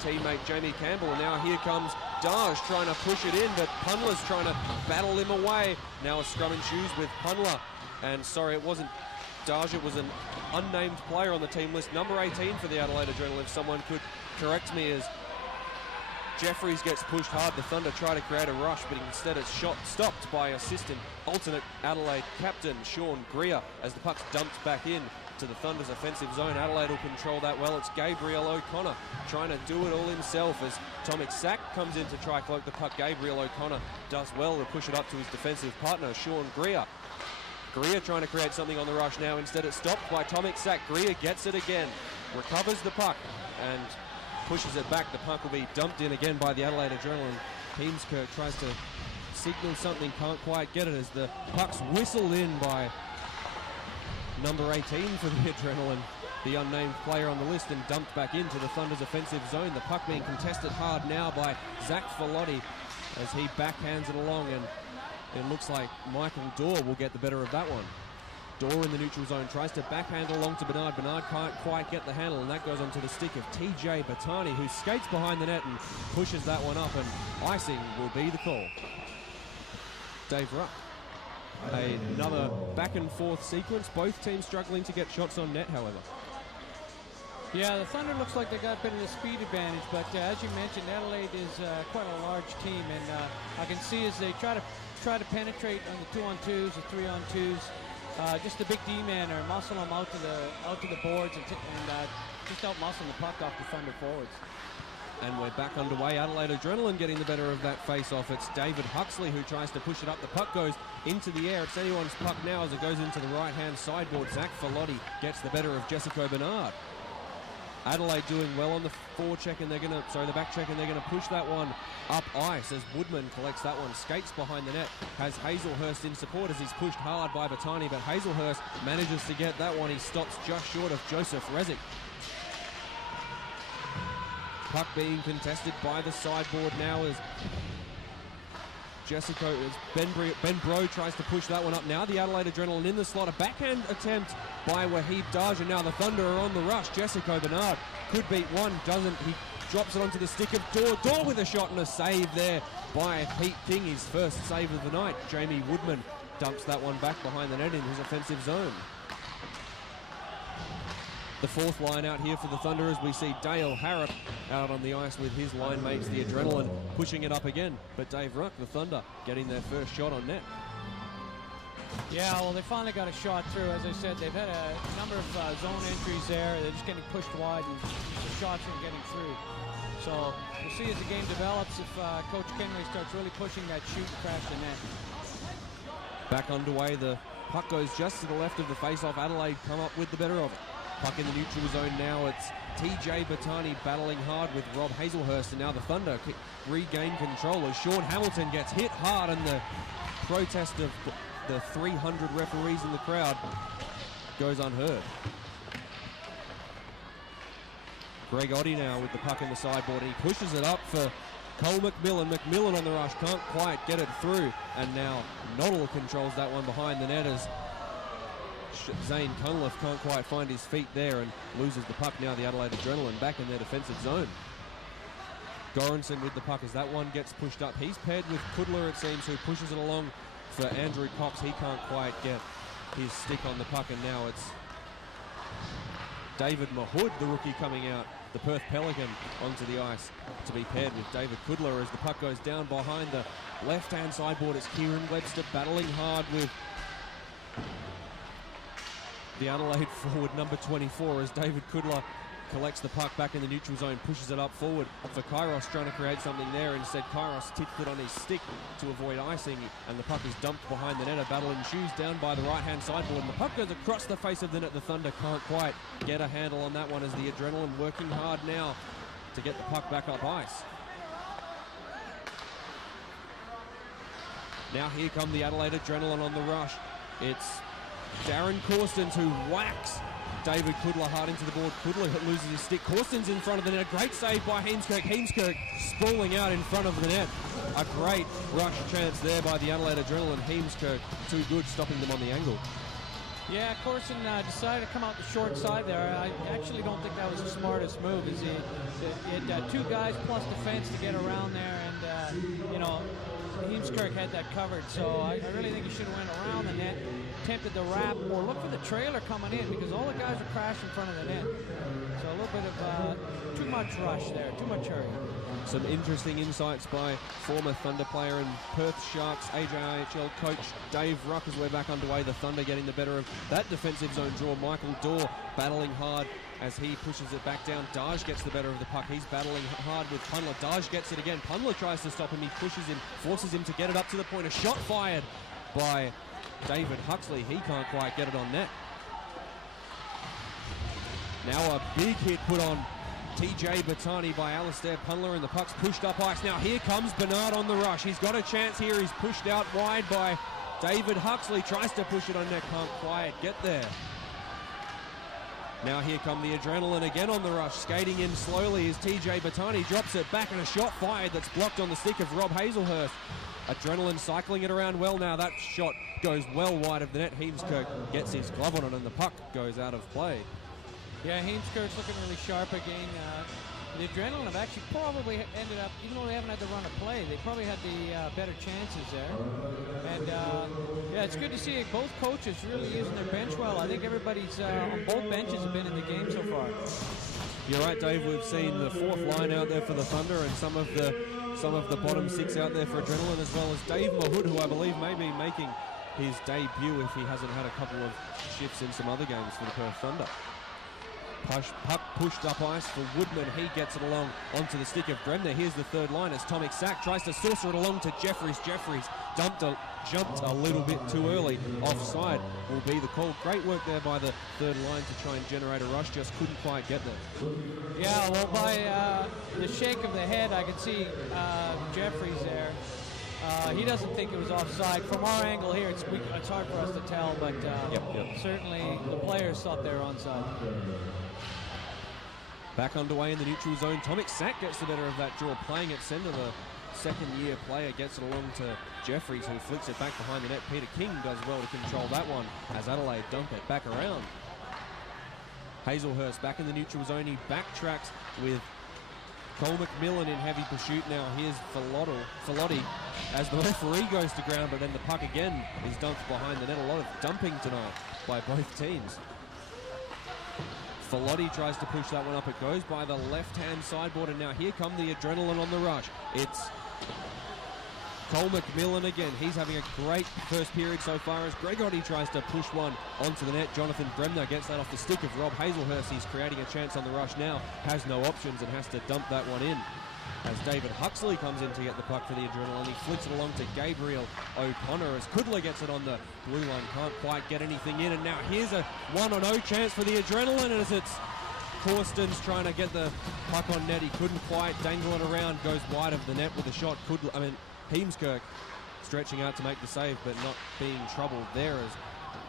Teammate Jamie Campbell. Now here comes Daj trying to push it in, but Punla's trying to battle him away. Now a scrum and shoes with Punla. And sorry, it wasn't Daj, it was an unnamed player on the team list. Number 18 for the Adelaide Adrenaline, if someone could correct me, as Jeffries gets pushed hard. The Thunder try to create a rush, but instead it's stopped by assistant alternate Adelaide captain Sean Greer as the puck's dumped back in to the Thunder's offensive zone. Adelaide will control that well. It's Gabriel O'Connor trying to do it all himself as Tomic Sack comes in to try cloak the puck. Gabriel O'Connor does well to push it up to his defensive partner, Sean Greer. Greer trying to create something on the rush now. Instead it's stopped by Tomic Sack. Greer gets it again, recovers the puck and pushes it back. The puck will be dumped in again by the Adelaide Adrenaline. Heemskirk tries to signal something, can't quite get it as the puck's whistled in by number 18 for the Adrenaline, the unnamed player on the list, and dumped back into the Thunder's offensive zone. The puck being contested hard now by Zach Filotti as he backhands it along, and it looks like Michael Dorr will get the better of that one. Dorr in the neutral zone tries to backhand along to Bernard. Bernard can't quite get the handle, and that goes onto the stick of TJ Batani, who skates behind the net and pushes that one up, and icing will be the call. Dave Ruck. Another back and forth sequence, both teams struggling to get shots on net, however. Yeah, the Thunder looks like they got a bit of a speed advantage, but as you mentioned, Adelaide is quite a large team, and I can see as they try to penetrate on the 2-on-2s, the 3-on-2s, just the big D-man or muscle them out to the boards and just out muscle the puck off the Thunder forwards. And we're back underway. Adelaide Adrenaline getting the better of that face-off. It's David Huxley who tries to push it up. The puck goes into the air. It's anyone's puck now as it goes into the right-hand sideboard. Zach Fallotti gets the better of Jessico Bernard. Adelaide doing well on the forecheck, and they're going to, the back check, and they're going to push that one up ice as Woodman collects that one, skates behind the net, has Hazelhurst in support as he's pushed hard by Batani, but Hazelhurst manages to get that one. He stops just short of Joseph Rezic. Puck being contested by the sideboard now as Ben Bro tries to push that one up. Now the Adelaide Adrenaline in the slot. A backhand attempt by Wahib Daj, and now the Thunder are on the rush. Jessico Bernard could beat one, doesn't. He drops it onto the stick of Dorr. Dorr with a shot and a save there by Pete King, his first save of the night. Jamie Woodman dumps that one back behind the net in his offensive zone. The fourth line out here for the Thunder as we see Dale Harrop out on the ice with his line mates, the Adrenaline, pushing it up again. But Dave Ruck, the Thunder, getting their first shot on net. Yeah, well, they finally got a shot through. As I said, they've had a number of zone entries there. They're just getting pushed wide, and the shots aren't getting through. So we'll see as the game develops if Coach Kinley starts really pushing that shoot and crash the net. Back underway, the puck goes just to the left of the face-off. Adelaide come up with the better of it. Puck in the neutral zone now. It's TJ Batani battling hard with Rob Hazelhurst, and now the Thunder regain control as Sean Hamilton gets hit hard, and the protest of the 300 referees in the crowd goes unheard. Greg Oddie now with the puck in the sideboard, and he pushes it up for Cole McMillan. McMillan on the rush, can't quite get it through, and now Noddle controls that one behind the net as Zane Cunliffe can't quite find his feet there and loses the puck. Now the Adelaide Adrenaline back in their defensive zone. Goranson with the puck as that one gets pushed up. He's paired with Kudler, it seems, who pushes it along for Andrew Cox. He can't quite get his stick on the puck, and now it's David Mahood, the rookie, coming out, the Perth Pelican, onto the ice to be paired with David Kudler as the puck goes down behind the left-hand sideboard. It's Kieran Webster battling hard with the Adelaide forward, number 24, as David Kudler collects the puck back in the neutral zone, pushes it up forward for Kairos, trying to create something there. Instead, Kairos tipped it on his stick to avoid icing, and the puck is dumped behind the net. A battle ensues down by the right-hand sideboard, and the puck goes across the face of the net. The Thunder can't quite get a handle on that one as the Adrenaline working hard now to get the puck back up ice. Now here come the Adelaide Adrenaline on the rush. It's Darren Corstens who whacks David Kudler hard into the board. Kudler loses his stick. Corstens in front of the net. A great save by Heemskirk. Heemskirk sprawling out in front of the net. A great rush chance there by the Adelaide Adrenaline. Heemskirk too good, stopping them on the angle. Yeah, Corson decided to come out the short side there. I actually don't think that was the smartest move. He had two guys plus defense to get around there, and you know, Heemskirk had that covered, so I really think he should have went around the net, attempted the wrap, or look for the trailer coming in, because all the guys are crashing in front of the net. So a little bit of too much rush there, too much hurry. Some interesting insights by former Thunder player and Perth Sharks AJIHL coach Dave Ruck as we're back underway. The Thunder getting the better of that defensive zone draw. Michael Dorr battling hard as he pushes it back down. Daj gets the better of the puck. He's battling hard with Punler. Daj gets it again. Punler tries to stop him. He pushes him, forces him to get it up to the point. A shot fired by David Huxley. He can't quite get it on net. Now a big hit put on TJ Batani by Alistair Punler, and the puck's pushed up ice. Now here comes Bernard on the rush. He's got a chance here. He's pushed out wide by David Huxley. Tries to push it on net. Can't quite get there. Now here come the Adrenaline again on the rush. Skating in slowly as TJ Batani drops it back, and a shot fired that's blocked on the stick of Rob Hazelhurst. Adrenaline cycling it around well now. That shot goes well wide of the net. Heemskirk gets his glove on it, and the puck goes out of play. Yeah, Heemskirk's looking really sharp again. The Adrenaline have actually probably ended up, even though they haven't had the run of play, they probably had the better chances there. And yeah, it's good to see both coaches really using their bench well. I think everybody's on both benches have been in the game so far. You're right, Dave. We've seen the fourth line out there for the Thunder, and some of the bottom six out there for Adrenaline, as well as Dave Mahood, who I believe may be making his debut if he hasn't had a couple of shifts in some other games for the Perth Thunder. Puck pushed up ice for Woodman. He gets it along onto the stick of Bremner. Here's the third line as Tomic Sack tries to saucer it along to Jeffries. Jeffries jumped a little bit too early. Offside will be the call. Great work there by the third line to try and generate a rush. Just couldn't quite get there. Yeah, well, by the shake of the head, I can see Jeffries there. He doesn't think it was offside. From our angle here, it's hard for us to tell, but certainly the players thought they were onside. Back underway in the neutral zone. Tomic Sack gets the better of that draw, playing at centre. The second-year player gets it along to Jeffries, who flicks it back behind the net. Peter King does well to control that one as Adelaide dump it back around. Hazelhurst back in the neutral zone. He backtracks with Cole McMillan in heavy pursuit now. Here's Filotti as the referee goes to ground, but then the puck again is dumped behind the net. A lot of dumping tonight by both teams. Filotti tries to push that one up. It goes by the left-hand sideboard, and now here come the Adrenaline on the rush. It's Cole McMillan again. He's having a great first period so far as Gregotti tries to push one onto the net. Jonathan Bremner gets that off the stick of Rob Hazelhurst. He's creating a chance on the rush now. Has no options and has to dump that one in. As David Huxley comes in to get the puck for the Adrenaline, he flicks it along to Gabriel O'Connor as Kudler gets it on the blue line. Can't quite get anything in, and now here's a 1-0 chance for the Adrenaline as it's Corstens trying to get the puck on net. He couldn't quite dangle it around, goes wide of the net with a shot. Heemskirk stretching out to make the save, but not being troubled there as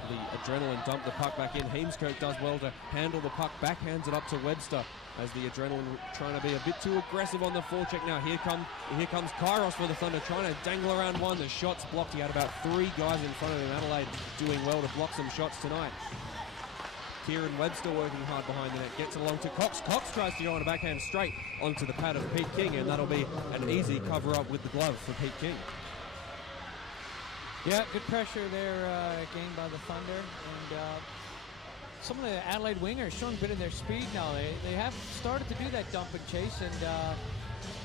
the Adrenaline dump the puck back in. Heemskirk does well to handle the puck, backhands it up to Webster as the Adrenaline trying to be a bit too aggressive on the forecheck. Now here comes Kairos for the Thunder, trying to dangle around one. The shot's blocked. He had about 3 guys in front of him. Adelaide doing well to block some shots tonight. Kieran Webster working hard behind the net, gets it along to Cox. Cox tries to go on a backhand straight onto the pad of Pete King, and that'll be an easy cover-up with the glove for Pete King. Yeah, good pressure there gained by the Thunder, and some of the Adelaide wingers showing a bit of their speed now. They have started to do that dump and chase, and a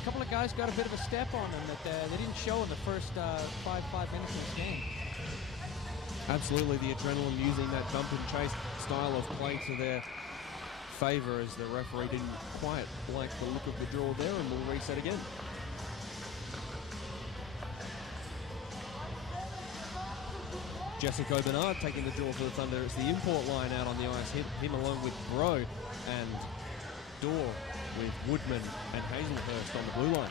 couple of guys got a bit of a step on them that they didn't show in the first 5 minutes of this game. Absolutely, the Adrenaline using that dump and chase style of play to their favour as the referee didn't quite like the look of the draw there, and we'll reset again. Jessica Bernard taking the draw for the Thunder. It's the import line out on the ice. Him along with Bro and Dorr with Woodman and Hazelhurst on the blue line.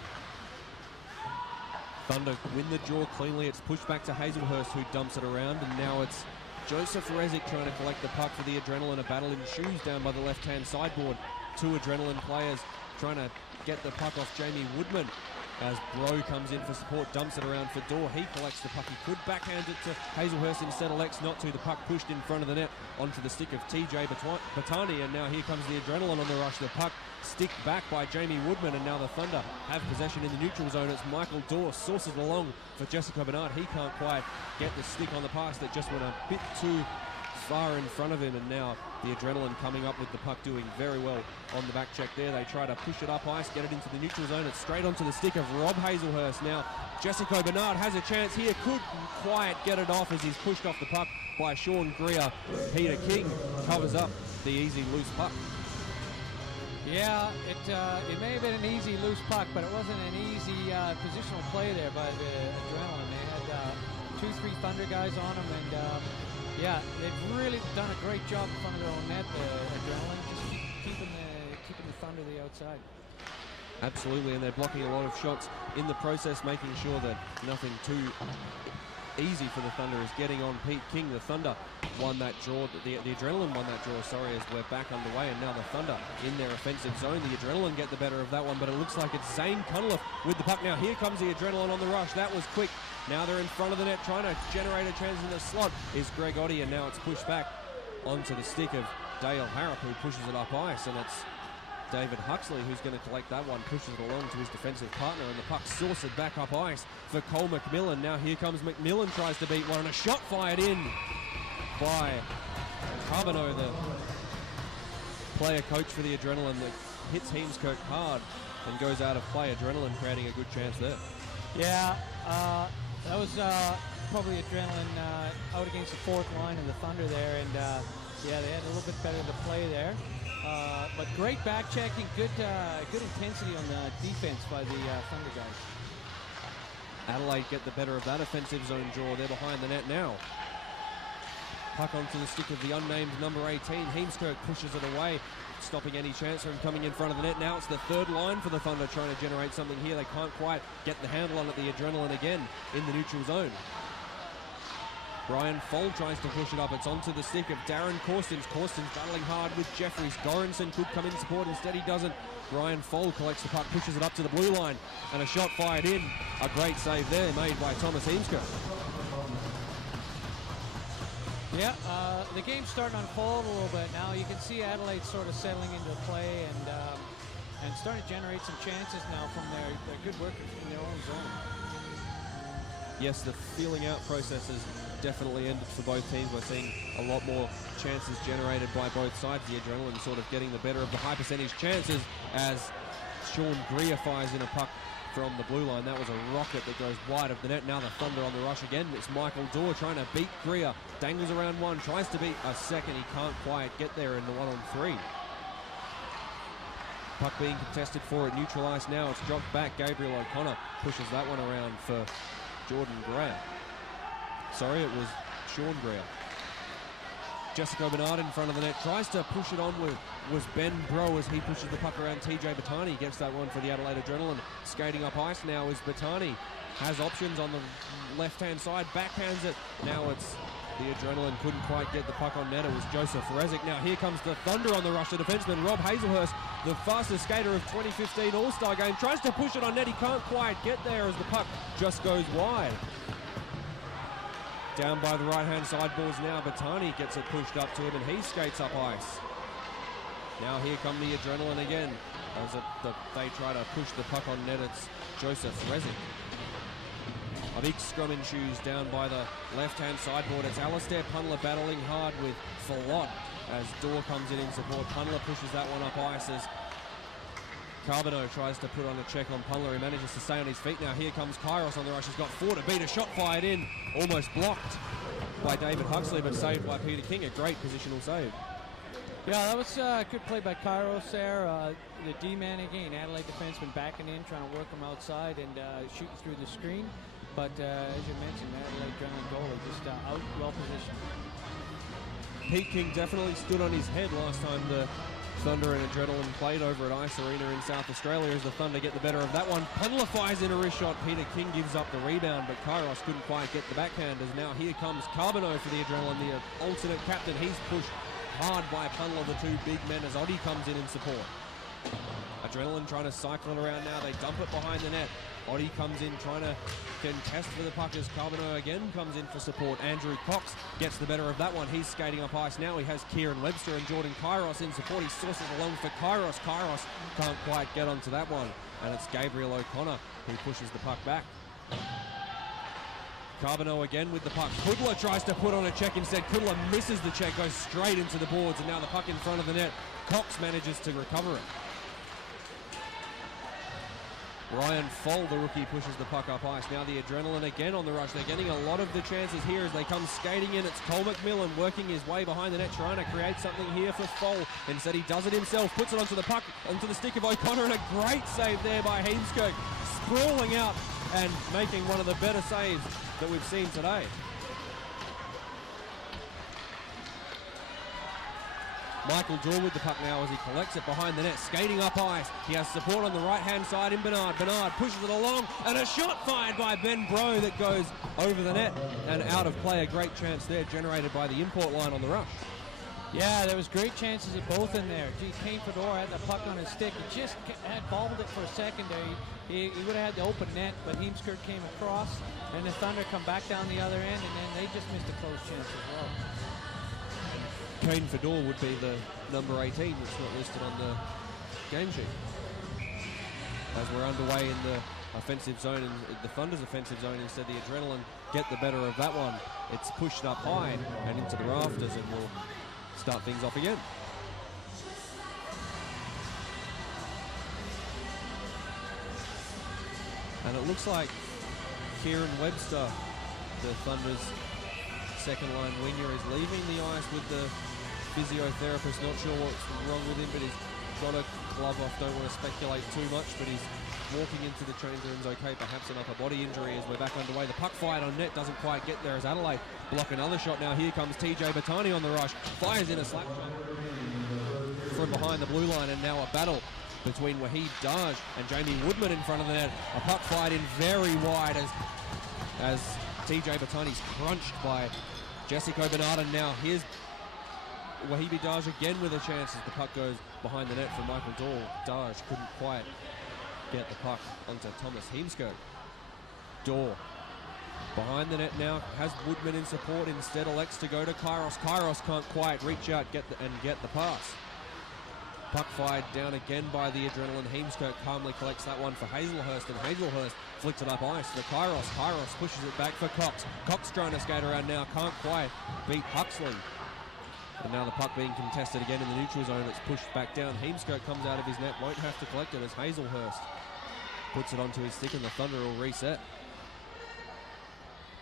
Thunder win the draw cleanly. It's pushed back to Hazelhurst, who dumps it around, and now it's Joseph Rezic trying to collect the puck for the Adrenaline. A battle in shoes down by the left-hand sideboard. 2 Adrenaline players trying to get the puck off Jamie Woodman as Bro comes in for support, dumps it around for Dorr. He collects the puck. He could backhand it to Hazelhurst, instead elects not to. The puck pushed in front of the net onto the stick of TJ Batani, and now here comes the Adrenaline on the rush. The puck sticked back by Jamie Woodman, and now the Thunder have possession in the neutral zone. It's Michael Dorr sources it along for Jessica Bernard. He can't quite get the stick on the pass that just went a bit too far in front of him, and now the Adrenaline coming up with the puck, doing very well on the back check there. They try to push it up ice, get it into the neutral zone. It's straight onto the stick of Rob Hazelhurst. Now Jessica Bernard has a chance here, couldn't quite get it off as he's pushed off the puck by Sean Greer. Peter King covers up the easy loose puck. Yeah, it may have been an easy loose puck, but it wasn't an easy positional play there by the Adrenaline. They had 2-3 Thunder guys on them, and yeah, they've really done a great job in front of their own net, the Adrenaline, just keeping the Thunder to the outside. Absolutely, and they're blocking a lot of shots in the process, making sure that nothing too easy for the Thunder is getting on Pete King. The Thunder won that draw, the Adrenaline won that draw, sorry, as we're back underway, and now the Thunder in their offensive zone. The Adrenaline get the better of that one, but it looks like it's Zane Cunliffe with the puck. Now here comes the Adrenaline on the rush. That was quick. Now they're in front of the net, trying to generate a chance in the slot is Gregotti, and now it's pushed back onto the stick of Dale Harrop, who pushes it up ice, and it's David Huxley who's going to collect that one, pushes it along to his defensive partner, and the puck saucered back up ice for Cole McMillan. Now here comes McMillan, tries to beat one, and a shot fired in by Carbonneau, the player coach for the Adrenaline, that hits Heemskirk hard and goes out of play. Adrenaline creating a good chance there. Yeah, That was probably adrenaline out against the fourth line of the Thunder there, and yeah, they had a little bit better to play there. But great back checking, good intensity on the defense by the Thunder guys. Adelaide get the better of that offensive zone draw. They're behind the net now. Puck onto the stick of the unnamed number 18. Heemskirk pushes it away, stopping any chance from coming in front of the net. Now it's the third line for the Thunder trying to generate something here. They can't quite get the handle on it. The adrenaline again in the neutral zone. Brian Fold tries to push it up. It's onto the stick of Darren Corstens. Corstens battling hard with Jeffries. Goranson could come in support. Instead he doesn't. Brian Fold collects the puck, pushes it up to the blue line, and a shot fired in. A great save there made by Thomas Heemskirk. Yeah, the game's starting to unfold a little bit now. You can see Adelaide sort of settling into play and starting to generate some chances now from their good work in their own zone. Yes, the feeling out process has definitely ended for both teams. We're seeing a lot more chances generated by both sides. The adrenaline sort of getting the better of the high percentage chances as Sean Greer fires in a puck from the blue line. That was a rocket that goes wide of the net. Now the Thunder on the rush again. It's Michael Dorr trying to beat Greer. Dangles around one, tries to beat a second. He can't quite get there in the 1-on-3. Puck being contested for it, neutral ice now. It's dropped back. Gabriel O'Connor pushes that one around for Jordan Greer. Sorry, it was Sean Greer. Jessica Bernard in front of the net, tries to push it on was Ben Bro as he pushes the puck around. TJ Batani gets that one for the Adelaide Adrenaline. Skating up ice now is Batani. Has options on the left-hand side, backhands it. Now it's the Adrenaline couldn't quite get the puck on net. It was Joseph Rezic. Now here comes the Thunder on the rush. The defenseman Rob Hazelhurst, the fastest skater of 2015 All-Star Game, tries to push it on net. He can't quite get there as the puck just goes wide. Down by the right-hand sideboards now. Batani gets it pushed up to him and he skates up ice. Now here come the Adrenaline again. As they try to push the puck on net, it's Joseph Rezic. A big scrum in shoes down by the left-hand sideboard. It's Alistair Punler battling hard with Falot as Dorr comes in support. Punler pushes that one up ice as Carbonneau tries to put on a check on Punler. He manages to stay on his feet now. Here comes Kairos on the rush. He's got 4 to beat. A shot fired in, almost blocked by David Huxley, but saved by Peter King. A great positional save. Yeah, that was a good play by Kairos there. The D-man again, Adelaide defenseman backing in, trying to work him outside and shooting through the screen. But as you mentioned, Adelaide Adrenaline goalie just out well positioned. Pete King definitely stood on his head last time the Thunder and Adrenaline played over at Ice Arena in South Australia as the Thunder get the better of that one. Punler fires in a wrist shot. Peter King gives up the rebound, but Kairos couldn't quite get the backhand as now here comes Carbonneau for the Adrenaline, the alternate captain. He's pushed hard by Punler, the two big men, as Oddie comes in support. Adrenaline trying to cycle it around now. They dump it behind the net. Oddie comes in trying to contest for the puck as Carbonneau again comes in for support. Andrew Cox gets the better of that one. He's skating up ice now. He has Kieran Webster and Jordan Kairos in support. He sources along for Kairos. Kairos can't quite get onto that one. And it's Gabriel O'Connor who pushes the puck back. Carbonneau again with the puck. Kudla tries to put on a check instead. Kudla misses the check, goes straight into the boards, and now the puck in front of the net. Cox manages to recover it. Ryan Fold, the rookie, pushes the puck up ice. Now the Adrenaline again on the rush. They're getting a lot of the chances here as they come skating in. It's Cole McMillan working his way behind the net, trying to create something here for Fold. Instead he does it himself, puts it onto the puck, onto the stick of O'Connor, and a great save there by Heemskirk, sprawling out and making one of the better saves that we've seen today. Michael Dorr with the puck now as he collects it behind the net, skating up ice. He has support on the right-hand side in Bernard. Bernard pushes it along, and a shot fired by Ben Bro that goes over the net and out of play. A great chance there generated by the import line on the rush. Yeah, there was great chances at both in there. Gee, Kane Fedor had the puck on his stick. He just had bobbled it for a second there. He would have had the open net, but Heemskirk came across, and the Thunder come back down the other end, and then they just missed a close chance as well. Kane Fedor would be the number 18 that's not listed on the game sheet. As we're underway in the offensive zone, in the Thunder's offensive zone, instead the Adrenaline get the better of that one. It's pushed up high and into the rafters and will start things off again. And it looks like Kieran Webster, the Thunder's second-line winger, is leaving the ice with the physiotherapist. Not sure what's wrong with him, but he's got a glove off. Don't want to speculate too much, but he's walking into the change rooms okay. Perhaps an upper body injury as we're back underway. The puck fight on net doesn't quite get there as Adelaide block another shot. Now here comes TJ Batani on the rush. Fires in a slap from behind the blue line, and now a battle between Wahid Daj and Jamie Woodman in front of the net. A puck fight in very wide as TJ Batani's crunched by Jessico Bernard. And now here's Wahibi Daj again with a chance as the puck goes behind the net for Michael Dahl. Daj couldn't quite get the puck onto Thomas Heemskerk. Dahl behind the net now, has Woodman in support, instead elects to go to Kairos. Kairos can't quite reach out and get the pass. Puck fired down again by the Adrenaline. Heemskerk calmly collects that one for Hazelhurst, and Hazelhurst flicks it up ice to Kairos. Kairos pushes it back for Cox. Cox trying to skate around now, can't quite beat Huxley. And now the puck being contested again in the neutral zone. It's pushed back down. Heemskerk comes out of his net, won't have to collect it as Hazelhurst puts it onto his stick, and the Thunder will reset.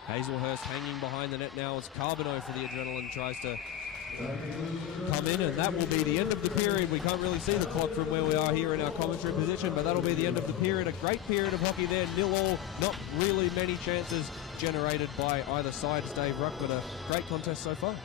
Hazelhurst hanging behind the net now as Carbonneau for the Adrenaline tries to come in, and that will be the end of the period. We can't really see the clock from where we are here in our commentary position, but that'll be the end of the period. A great period of hockey there, 0-0. Not really many chances generated by either side, Dave Ruck, but a great contest so far.